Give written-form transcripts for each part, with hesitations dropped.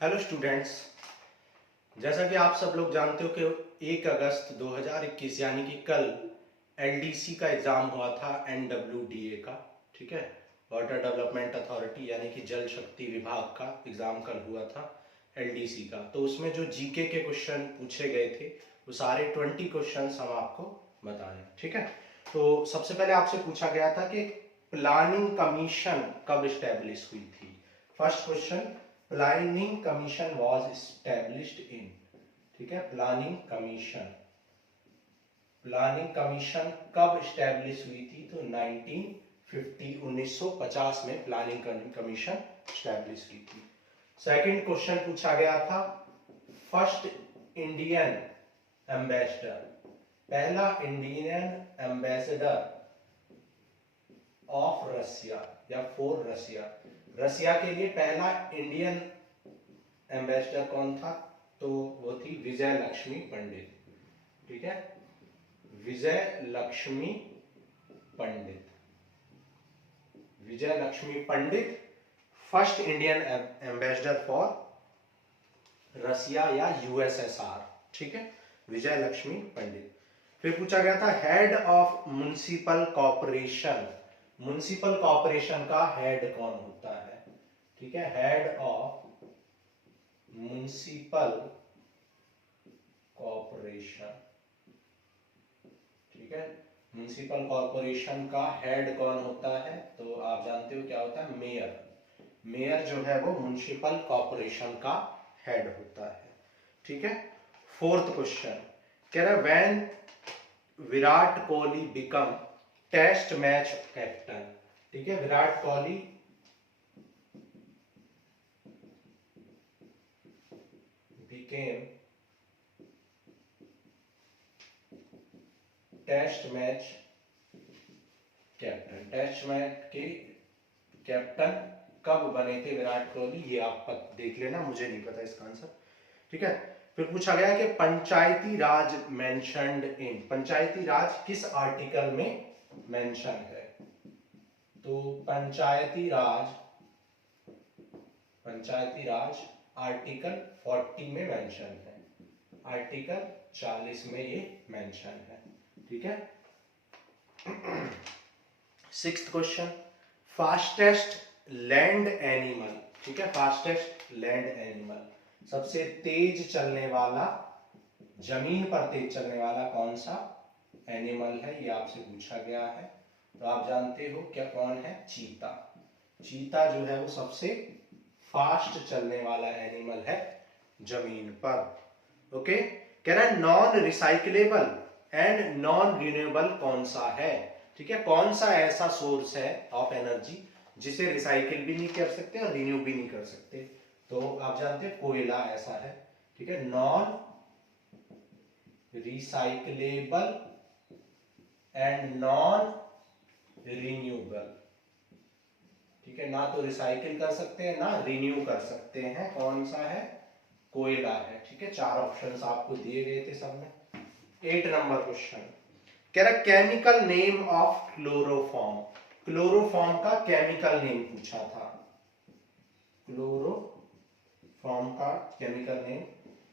Hello students. जैसा कि आप सब लोग जानते हो कि 1 अगस्त 2021 यानी कि कल एलडीसी का एग्ज़ाम हुआ था एनडब्ल्यूडीए का। ठीक है, वाटर डेवलपमेंट अथॉरिटी यानी कि जल शक्ति विभाग का एग्ज़ाम कल हुआ था एलडीसी का। तो उसमें जो जीके के क्वेश्चन पूछे गए थे वो सारे 20 क्वेश्चन हम आपको बता रहे हैं। ठीक है, तो सबसे पहले आपसे पूछा गया था कि प्लानिंग कमीशन कब इस्टेब्लिश हुई थी। First question, planning commission was established in. ठीक है, प्लानिंग कमीशन कब इस्टेब्लिश हुई थी? तो 1950 में प्लानिंग कमीशन इस्टेब्लिश की थी। सेकंड क्वेश्चन पूछा गया था, फर्स्ट इंडियन एम्बेसडर, पहला इंडियन एम्बेसडर ऑफ रसिया या फॉर रसिया, रसिया के लिए पहला इंडियन एम्बेसडर कौन था? तो वो थी विजय लक्ष्मी पंडित। ठीक है, विजय लक्ष्मी पंडित, विजय लक्ष्मी पंडित फर्स्ट इंडियन एम्बेसडर फॉर रसिया या यूएसएसआर। ठीक है, विजय लक्ष्मी पंडित। फिर पूछा गया था head of municipal corporation, municipal corporation का हेड कौन होता है? ठीक है, हेड ऑफ म्युनिसिपल कॉर्पोरेशन। ठीक है, म्युनिसिपल कॉर्पोरेशन का हेड कौन होता है? तो आप जानते हो क्या होता है? मेयर। मेयर जो है वो म्युनिसिपल कॉर्पोरेशन का हेड होता है। ठीक है, फोर्थ क्वेश्चन कह रहा है when Virat Kohli become test match captain. ठीक है, Virat Kohli became test match captain, test match के कैप्टन कब बने थे विराट कोहली? ये आप देख लेना, मुझे नहीं पता इसका आंसर। ठीक है, फिर पूछा गया कि पंचायती राज मेंशन्ड इन, पंचायती राज किस आर्टिकल में मेंशन है? तो पंचायती राज आर्टिकल 40 में मेंशन है, आर्टिकल 40 में ये मेंशन है। ठीक है, sixth question, fastest land animal. ठीक है, फास्टेस्ट लैंड एनिमल, सबसे तेज चलने वाला, जमीन पर तेज चलने वाला कौन सा एनिमल है? ये आपसे पूछा गया है। तो आप जानते हो क्या कौन है? चीता। चीता जो है वो सबसे फास्ट चलने वाला एनिमल है जमीन पर। ओके, कह रहा है non recyclable and non renewable कौन सा है? ठीक है, कौन सा ऐसा सोर्स है ऑफ एनर्जी जिसे रिसाइकिल भी नहीं कर सकते और रिन्यू भी नहीं कर सकते? तो आप जानते हैं कोयला ऐसा है। ठीक है, non recyclable and non renewable. ठीक है, ना तो रिसाइकिल कर सकते हैं ना रिन्यू कर सकते हैं, कौन सा है? कोयला है। ठीक है, चार ऑप्शंस आपको दिए गए थे सब में। 8 नंबर क्वेश्चन कह रहा chemical name of chloroform, chloroform का केमिकल नेम पूछा था। क्लोरोफॉर्म का केमिकल नेम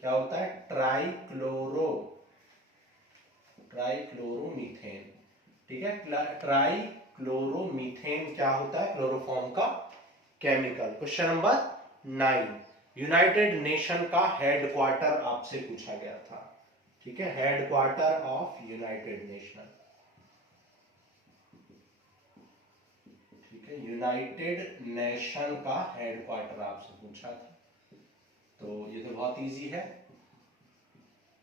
क्या होता है? ट्राइक्लोरोमीथेन। ठीक है, ट्राइक्लोरोमीथेन क्या होता है? क्लोरोफॉर्म का chemical. Question number 9, United nation का हेडक्वार्टर आपसे पूछा गया था। ठीक है, हेडक्वार्टर ऑफ यूनाइटेड नेशन। ठीक है, यूनाइटेड नेशन का हेडक्वार्टर आपसे पूछा था। तो ये तो बहुत इजी है,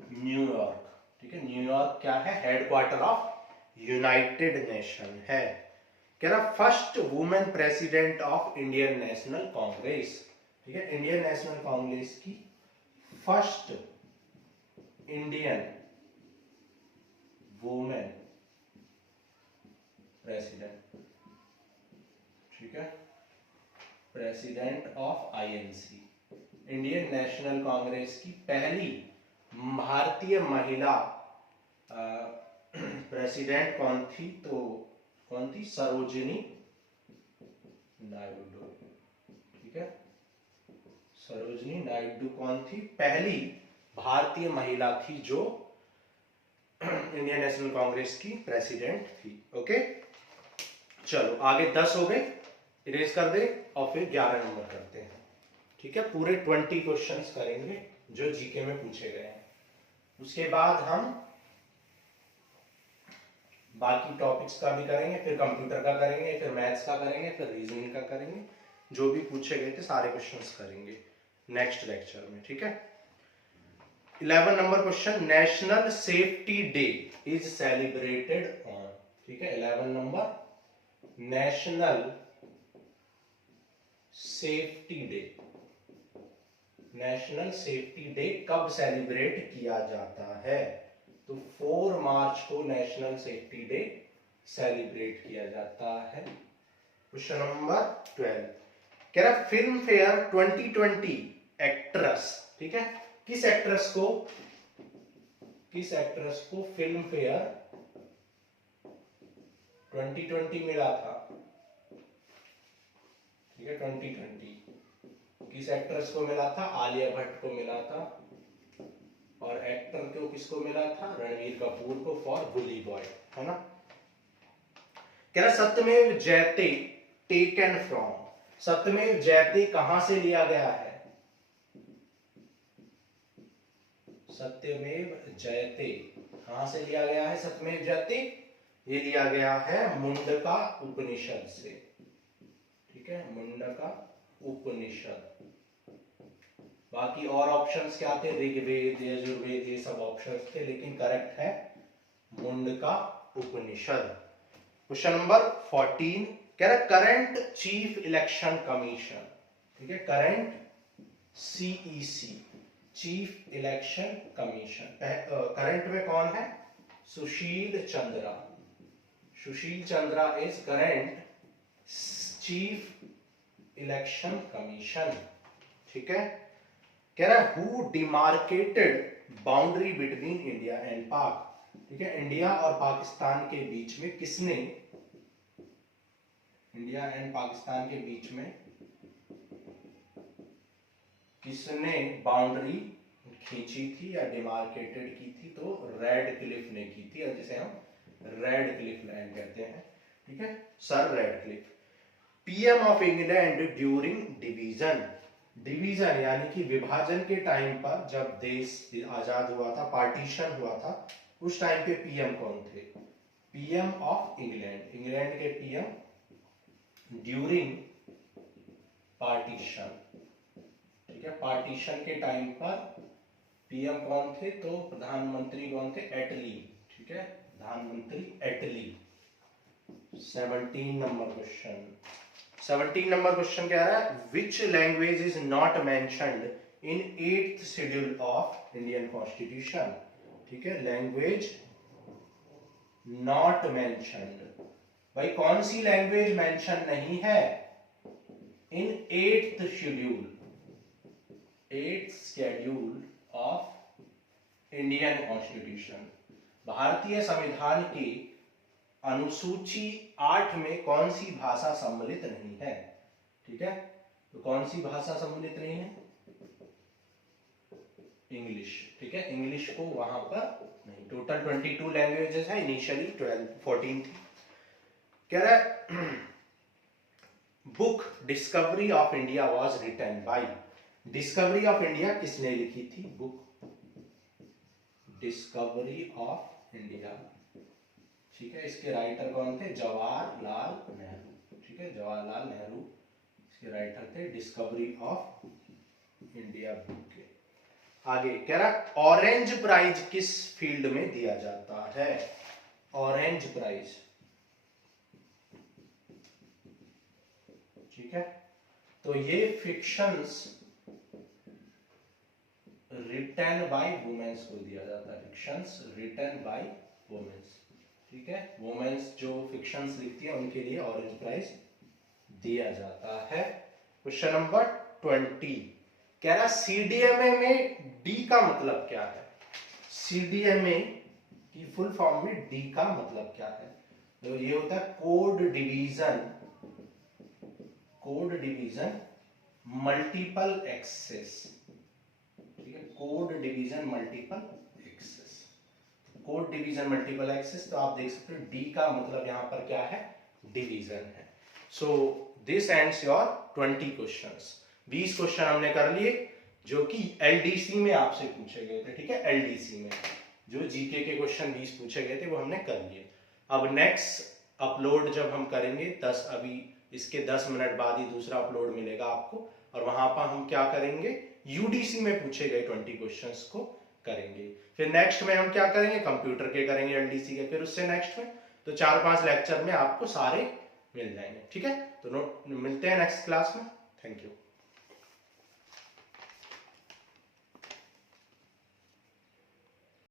न्यूयॉर्क। ठीक है, न्यूयॉर्क क्या है? हेडक्वार्टर ऑफ यूनाइटेड नेशन है। कह रहा first women president of Indian national Congress. ठीक है, इंडियन नेशनल कांग्रेस की फर्स्ट इंडियन वुमेन प्रेसिडेंट। ठीक है, president of INC, Indian national Congress की पहली भारतीय महिला प्रेसिडेंट कौन थी? तो कौन थी? सरोजिनी नायडू। ठीक है, सरोजिनी नायडू कौन थी? पहली भारतीय महिला थी जो इंडियन नेशनल कांग्रेस की प्रेसिडेंट थी। ओके, चलो आगे 10 हो गए, इरेज कर दे और फिर 11 नंबर करते हैं। ठीक है, पूरे 20 क्वेश्चंस करेंगे जो जीके में पूछे गए हैं। उसके बाद हम बाकी टॉपिक्स का भी करेंगे, फिर कंप्यूटर का करेंगे, फिर मैथ्स का करेंगे, फिर रीजनिंग का करेंगे। जो भी पूछे गए थे सारे क्वेश्चंस करेंगे नेक्स्ट लेक्चर में। ठीक है, 11 number question, national safety day is celebrated on. ठीक है, 11 number, national safety day, national safety day कब सेलिब्रेट किया जाता है? तो 4 मार्च को नेशनल सेफ्टी डे सेलिब्रेट किया जाता है। क्वेश्चन नंबर 12 कह रहा फिल्म फेयर 2020 एक्ट्रेस, ठीक है, किस एक्ट्रेस को फिल्म फेयर 2020 मिला था? ठीक है, 2020 किस एक्ट्रेस को मिला था? आलिया भट्ट को मिला था। और एक्टर को किसको मिला था? रणवीर कपूर को फॉर बुली बॉय, है ना। कह रहा सत्यमेव जयते टेकन फ्रॉम, सत्यमेव जयते कहां से लिया गया है? सत्यमेव जयते कहां से लिया गया है? सत्यमेव जयते ये लिया गया है मुंडका उपनिषद से। ठीक है, मुंडका उपनिषद। बाकी और ऑप्शंस क्या थे? ऋग्वेद, यजुर्वेद, ये सब ऑप्शंस थे, लेकिन करेक्ट है मुंडका उपनिषद। क्वेश्चन नंबर 14 कह रहा करंट चीफ इलेक्शन कमीशन, ठीक है, current CEC chief election commission, current में कौन है? Sushil Chandra, Sushil Chandra is current chief election commission. ठीक है, कह रहा है who demarcated boundary between India and Pak, ठीक है, इंडिया और पाकिस्तान के बीच में किसने, इंडिया एंड पाकिस्तान के बीच में किसने बाउंड्री खींची थी या डिमार्केटेड की थी? तो रेड क्लिफ ने की थी, और जिसे हम रेड क्लिफ लाइन कहते हैं। ठीक है, sir red Cliff. PM of England during division, division यानी कि विभाजन के टाइम पर, जब देश आजाद हुआ था, पार्टीशन हुआ था, उस टाइम पे पीएम कौन थे? पीएम ऑफ इंग्लैंड, इंग्लैंड के पीएम ड्यूरिंग पार्टीशन। ठीक है, पार्टीशन के टाइम पर पीएम कौन थे? तो प्रधानमंत्री कौन थे? एटली। ठीक है, प्रधानमंत्री एटली। 17 नंबर क्वेश्चन, 17 नंबर क्वेश्चन क्या है? Which language is not mentioned in 8th schedule of Indian constitution. ठीक है, लैंग्वेज नॉट मेंशन्ड, भाई कौन सी लैंग्वेज मेंशन नहीं है इन 8th schedule, 8th schedule of Indian constitution, भारतीय संविधान की अनुसूची 8 में कौन सी भाषा सम्मिलित नहीं है? ठीक है, तो कौन सी भाषा सम्मिलित नहीं है? इंग्लिश। ठीक है, इंग्लिश को वहां पर नहीं। टोटल 22 लैंग्वेजेस है, इनिशियली 14 थी। कह रहा है book discovery of India was written by, discovery of India किसने लिखी थी? Book discovery of India. ठीक है, इसके राइटर कौन थे? जवाहरलाल नेहरू। ठीक है, जवाहरलाल नेहरू इसके राइटर थे डिस्कवरी ऑफ इंडिया बुक के। आगे कह रहा ऑरेंज प्राइज किस फील्ड में दिया जाता है? ऑरेंज प्राइज, ठीक है, तो ये फिक्शंस रिटन बाय वुमेन्स को दिया जाता है, फिक्शंस रिटन बाय वुमेन्स। ठीक है, वुमेन्स जो फिक्शंस लिखती है उनके लिए ऑरेंज प्राइज दिया जाता है। क्वेश्चन नंबर 20 कह रहा सीडीएमए में डी का मतलब क्या है? सीडीएमए की फुल फॉर्म में डी का मतलब क्या है? तो ये होता है code division, code division multiple access, ठीक है, code division multiple access, code division multiple access. तो आप देख सकते हो डी का मतलब यहां पर क्या है, डिवीजन है। So this ends your 20 questions. 20 question हमने कर लिए जो कि एलडीसी में आपसे पूछे गए थे, ठीक है, एलडीसी में जो जीके के क्वेश्चन 20 पूछे गए थे वो हमने कर लिए। अब नेक्स्ट अपलोड जब हम करेंगे 10, अभी इसके 10 मिनट बाद ही दूसरा अपलोड मिलेगा आपको, और वहां पर हम क्या करेंगे, यूडीसी में पूछे गए 20 क्वेश्चंस को करेंगे। फिर नेक्स्ट में हम क्या करेंगे, कंप्यूटर के करेंगे, एलडीसी के, फिर उससे नेक्स्ट में, तो 4-5 लेक्चर में आपको सारे मिल जाएंगे, ठीक है। तो मिलते हैं नेक्स्ट क्लास में। Thank you.